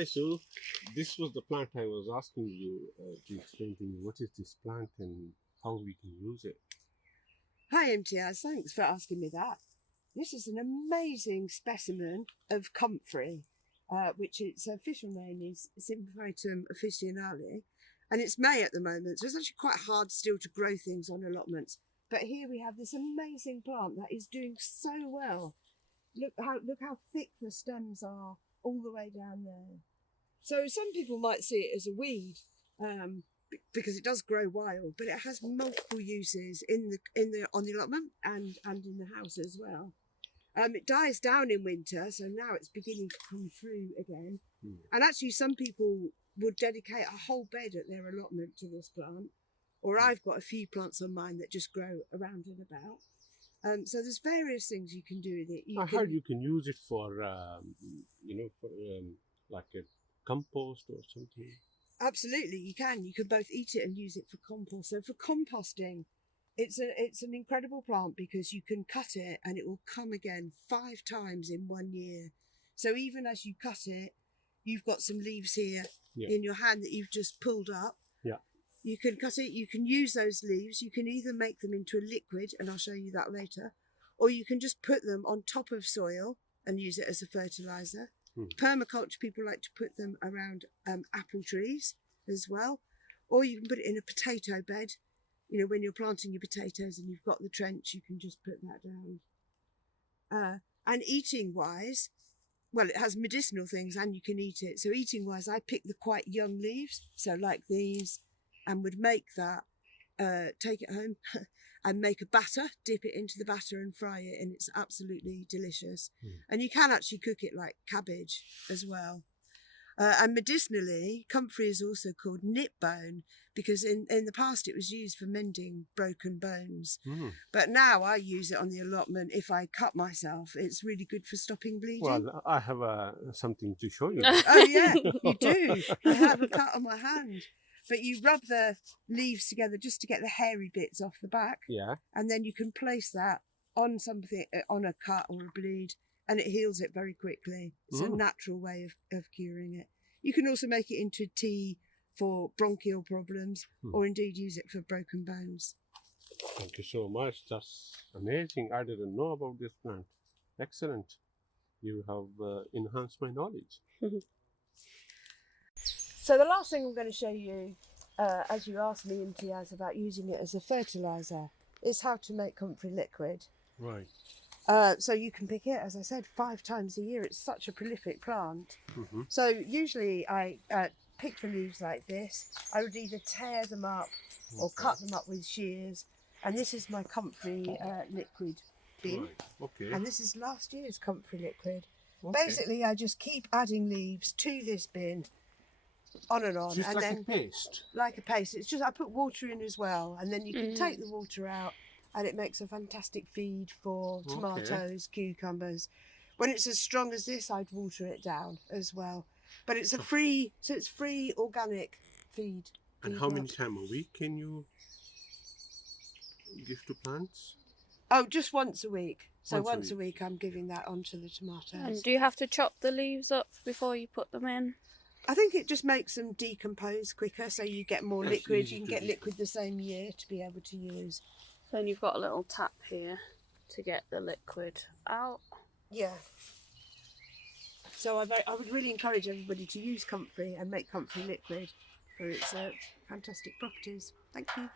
Hi Sue, this was the plant I was asking you to explain to me. What is this plant and how we can use it? Hi MTS, thanks for asking me that. This is an amazing specimen of Comfrey, which its official name is Symphytum officinale, and it's May at the moment, so it's actually quite hard still to grow things on allotments. But here we have this amazing plant that is doing so well. Look how thick the stems are all the way down there. So some people might see it as a weed, because it does grow wild, but it has multiple uses on the allotment and in the house as well. It dies down in winter, so now it's beginning to come through again. And actually, some people would dedicate a whole bed at their allotment to this plant, or I've got a few plants on mine that just grow around and about. So there's various things you can do with it. I heard you can use it for, like a compost or something. Absolutely, you can. You can both eat it and use it for compost. So for composting, it's an incredible plant because you can cut it and it will come again 5 times in 1 year. So even as you cut it, you've got some leaves here in your hand that you've just pulled up. Yeah. You can cut it, you can use those leaves, you can either make them into a liquid, and I'll show you that later, or you can just put them on top of soil and use it as a fertiliser. Permaculture people like to put them around apple trees as well, or you can put it in a potato bed. You know, when you're planting your potatoes and you've got the trench, you can just put that down. And eating wise, well, it has medicinal things and you can eat it. So eating wise, I pick the quite young leaves, so like these, and would make that, take it home and make a batter, dip it into the batter and fry it, and it's absolutely delicious. And you can actually cook it like cabbage as well. And medicinally, comfrey is also called nip bone because in the past it was used for mending broken bones. But now I use it on the allotment if I cut myself. It's really good for stopping bleeding. Well, I have something to show you. Oh yeah, you do. I have a cut on my hand. But you rub the leaves together just to get the hairy bits off the back. Yeah. And then you can place that on something, on a cut or a bleed, and it heals it very quickly. It's a natural way of curing it. You can also make it into tea for bronchial problems, or indeed use it for broken bones. Thank you so much. That's amazing. I didn't know about this plant. Excellent. You have enhanced my knowledge. So the last thing I'm going to show you, as you asked me, Imtiaz, about using it as a fertiliser, is how to make comfrey liquid. Right. So you can pick it, as I said, 5 times a year. It's such a prolific plant. So usually I pick the leaves like this. I would either tear them up or cut them up with shears. And this is my comfrey liquid bin. Right. Okay. And this is last year's comfrey liquid. Okay. Basically, I just keep adding leaves to this bin, on and on. Just and like then, a paste? Like a paste. It's just I put water in as well, and then you can take the water out, and it makes a fantastic feed for tomatoes, cucumbers. When it's as strong as this, I'd water it down as well. But it's it's free organic feed. And how many times a week can you give to plants? Oh, just once a week. So once a week I'm giving that onto the tomatoes. And do you have to chop the leaves up before you put them in? I think it just makes them decompose quicker, so you get more liquid. You can get liquid the same year to be able to use. Then you've got a little tap here to get the liquid out. Yeah. So I would really encourage everybody to use comfrey and make comfrey liquid for its fantastic properties. Thank you.